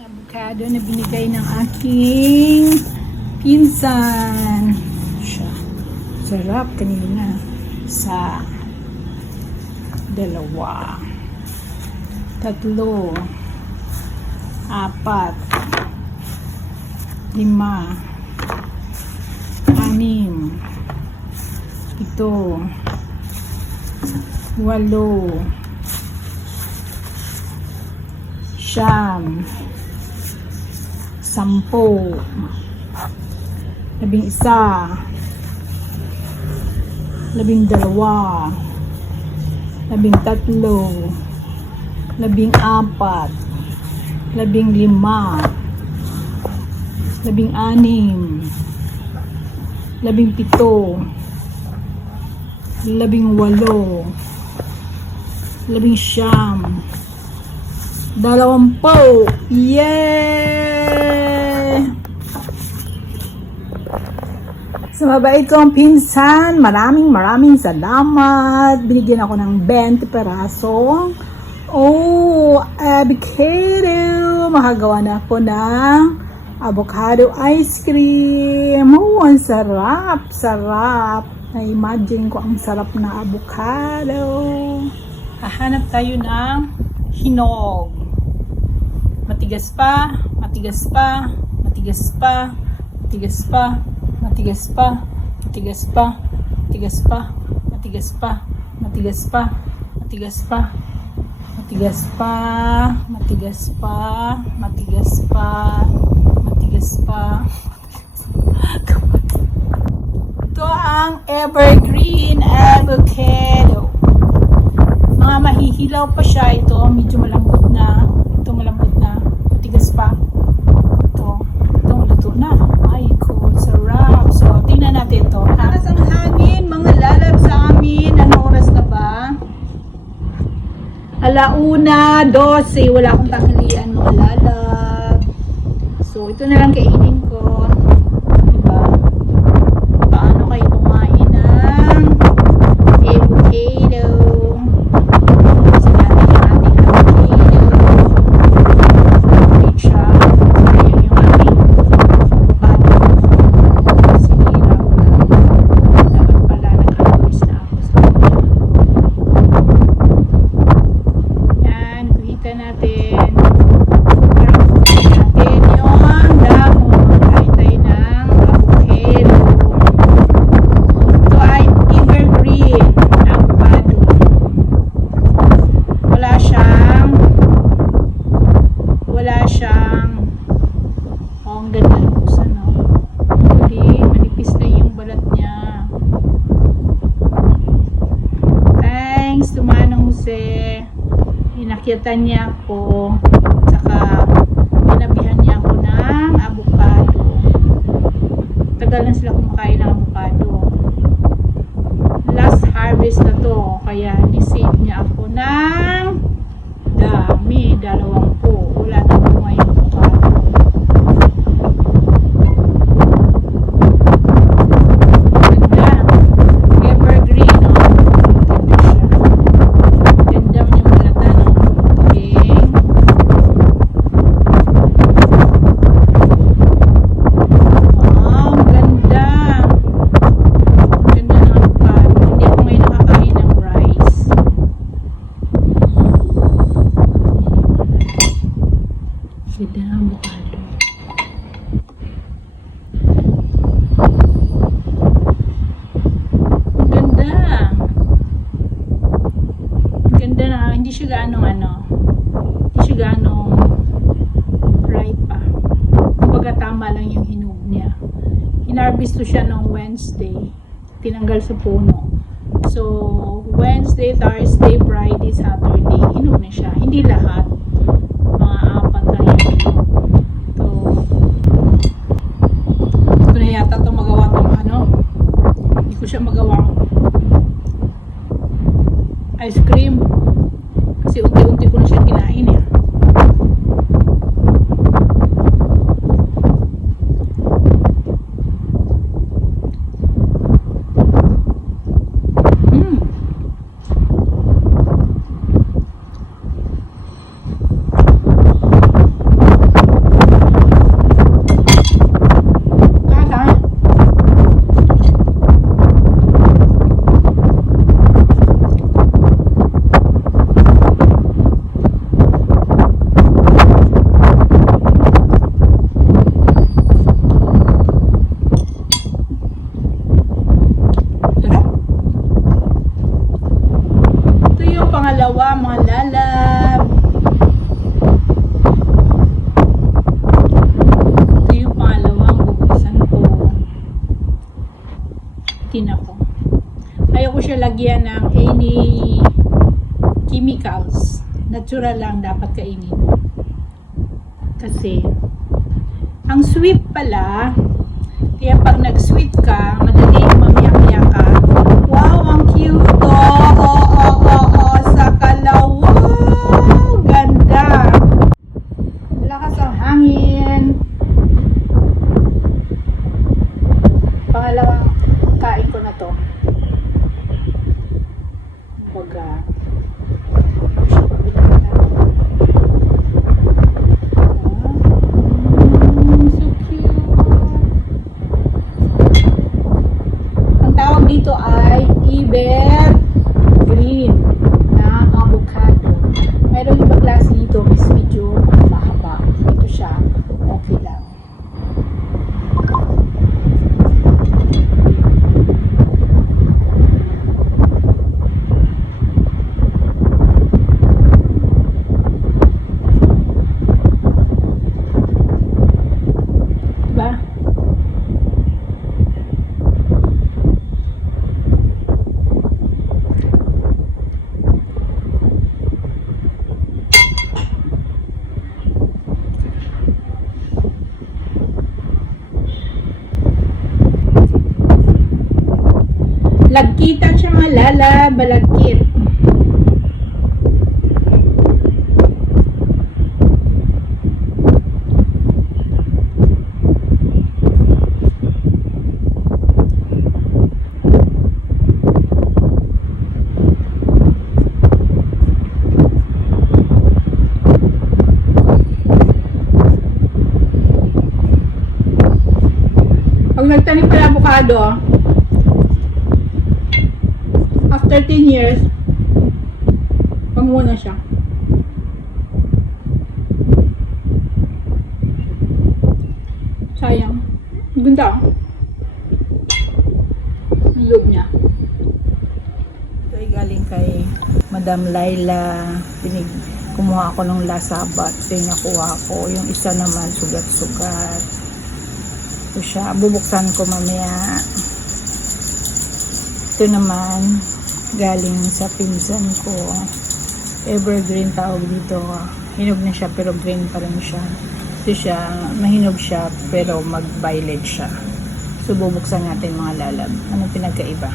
Avocado na binigay ng aking pinsan. Siya. Sarap kanina. Sa dalawa, tatlo, apat, lima, anim, pito, walo, siyam, sampo, 11, 12, 13, 14, 15, 16, 17, 18, 19, 20. Yay! Sa mabait kong pinsan, maraming salamat. Binigyan ako ng 20 peraso. Oh, avocado. Makagawa na ako ng avocado ice cream. Oh, ang sarap. Na-imagine ko ang sarap na avocado. Hahanap tayo ng hinog. Matigas pa. Ito ang evergreen avocado. Mga mahihilaw pa siya. Ito medyo malambot na. Ito malambot na. Matigas pa. Ito luto na. Ay ko, sarap. So, tingnan natin ito. Lakas ang hangin, mga lalab sa amin. Anong oras na ba? 1:12. Wala akong tanghalian, mga lalab. So, ito na lang kainin ko. Diba? Paano kayo kumain ng avocado? Kasi natin yung ating avocado. Wait siya. Ayan yung ating avocado. Sinira ko lang. Dapat pala nag-hours na ako sa kanya. Yan, kuhita natin. Natin yung dahon. Kain tayo ng avocado. Ito ay evergreen avocado. Wala siyang ang ganda ng buksan, no? Hindi, manipis na yung balat niya. Thanks to Manong Jose. Inakyatan niya ako. Tsaka pinabihan niya ako ng avocado. Tagal na sila kumakain ng avocado. Last harvest na to. Kaya nisave niya ako ng dami. 20. Wala na bunga yung avocado. Ganda. Evergreen, no? Ganda siya. Ganda yung balata, no? Okay. Wow, ganda. Ganda ng avocado. Hindi ako ngayon nakakain ng rice. Ganda ng avocado. Ganda. Ganda na. Hindi siya gaanong ripe pa. Kumbaga tama lang yung hinog niya. Hinarvest ko siya noong Wednesday. Tinanggal sa puno. So, Wednesday, Thursday, Friday, Saturday, hinog na siya. Hindi lahat. Mga 4 na yung hinog. Ito na yata ito magawa itong hindi ko siya magawang ice cream. Kasi unti-unti ko na siya kinain eh. Ayoko siya lagyan ng any chemicals. Natural lang dapat kainin. Kasi, ang sweet pala, kaya pag nag-sweet ka, madaling mamiyak-miyak ka. Wow, ang cute! Sa kalawa! Ganda! Lakas ang hangin. Pangalawang kain ko na to. Baga. So cute. Ang tawag dito ay evergreen na avocado. Mayroon ibang klase dito, mas medyo mahaba. Ito siya, okay lang. Diba? Lagkitan siya nga lala, balagkit. Pag nagtanim pa ng avocado, after 10 years, pamuha na siya. Sayang. Ganda. Ang loob niya. Ito ay galing kay Madam Laila. Kumuha ako ng lasabat. Ito yung nakuha ko. Yung isa naman, sugat-sugat. Ito siya. Bubuksan ko mamaya. Ito naman, galing sa pinsan ko. Evergreen tawag dito. Hinog na siya pero green pa rin siya. Ito siya, mahinog siya pero mag-violet siya. So bubuksan natin mga lalab. Anong pinagkaiba?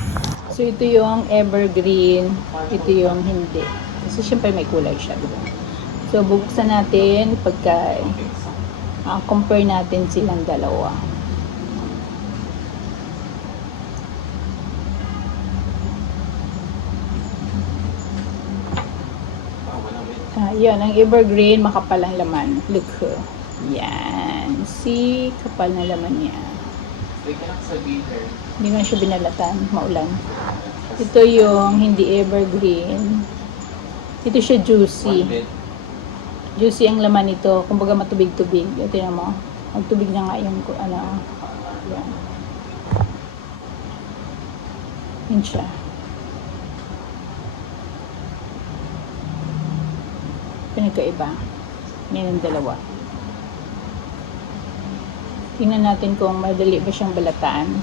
So ito yung evergreen, ito yung hindi. Kasi syempre may kulay siya, diba? So bubuksan natin pagka compare natin silang dalawa. Yan, ang evergreen, makapal ang laman. Look. Yan. See, kapal na laman niya. Hindi nga siya binalatan. Maulan. Ito yung hindi evergreen. Ito siya juicy. Juicy ang laman nito. Kumbaga matubig-tubig. Ito na mo. Magtubig na nga yung ano. Yan. Yan siya. Pinagkaiba. Yan ang dalawa. Tingnan natin kung madali ba siyang balataan.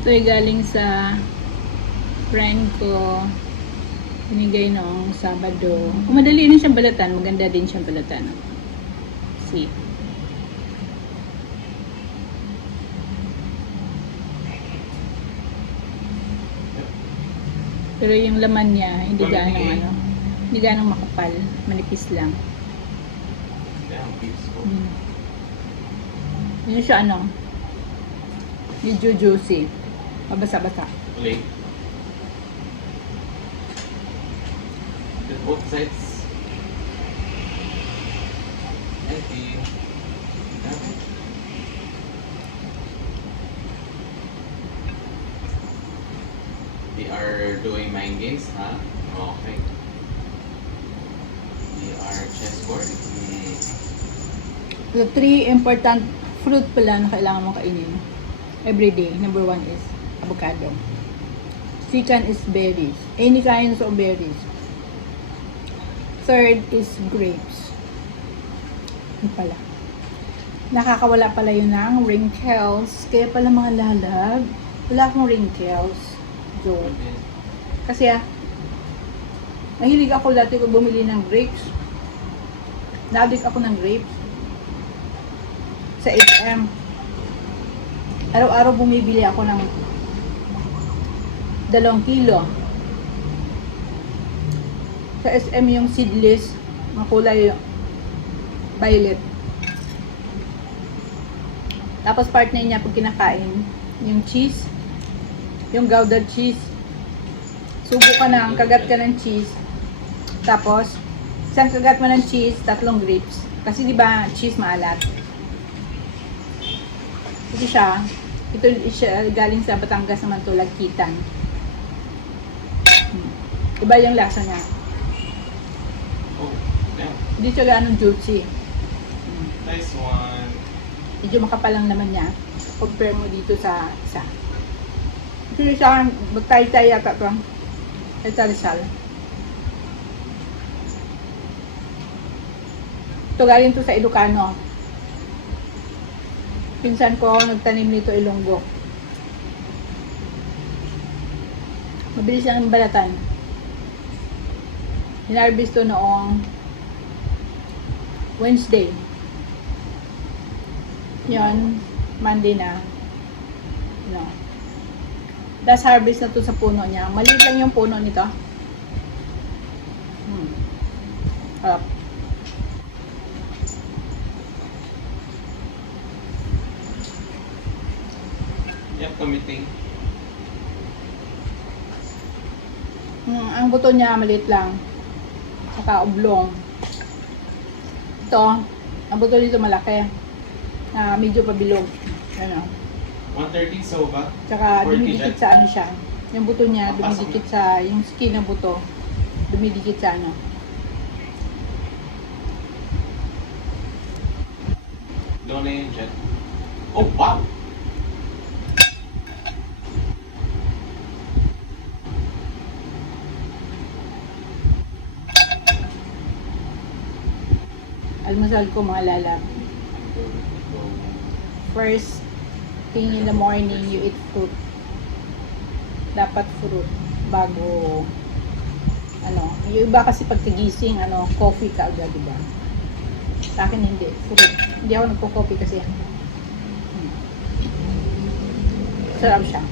Ito ay galing sa friend ko. Binigay noong Sabado. Kung madali rin siyang balatan, maganda din siyang balatan. See? Pero yung laman niya, hindi gaano makapal, manipis lang. Yun siya medyo juicy. Mabasa-basa. Okay. Both sides. Okay. They are doing mind games, huh? Okay. They are chessboard. The 3 important fruit pala na kailangan mong kainin every day. Number 1 is avocado. Second is berries. Any kinds of berries. Third is grapes. Yun pala. Nakakawala pala yun ng wrinkles. Kaya pala mga lalab, wala akong wrinkles. Joke. Kasi mahilig ako dati ko bumili ng grapes. Na-addict ako ng grapes. Sa H&M. Araw-araw bumibili ako ng 2 kilo. Sa SM yung seedless, makulay violet. Tapos partner niya pag kinakain, yung cheese, yung Gouda cheese. Subo ka na, kagat ka ng cheese. Tapos, isang kagat mo ng cheese, 3 grapes. Kasi di ba cheese maalat. Kasi ito galing sa Batangas naman to, Lagkitan. Iba yung lasa niya. Oh, yeah. Hindi siya ganong juicy. Nice one. Medyo makapal lang naman niya. Compare mo dito sa isa. Kasi siya, magtay-tay yata ito. Ito Rizal. Ito galing to sa Ilocano. Pinsan ko, nagtanim nito Ilonggo. Mabilis ang balatan. Hinarvest to noong Wednesday. Yon, Monday na. No. Last harvest na to sa puno niya. Maliit lang yung puno nito. Harap. Yep, committing. Ang buto niya maliit lang. Saka oblong. Ito, ang buto dito malaki. Na medyo pabilog. Ano. 130 soba. Tsaka 40 dumidikit jet. sa ano siya. Yung buto niya dumidikit sa yung skin ng buto. Dumidikit sa ano. Doon na yung jet. Oh, wow! Almusal ko mga lalab. First thing in the morning, you eat fruit. Dapat fruit bago ano, yung iba kasi pagkagising, coffee ka agad, diba? Sa akin hindi, fruit. Hindi ako nagko-coffee kasi sarap siya.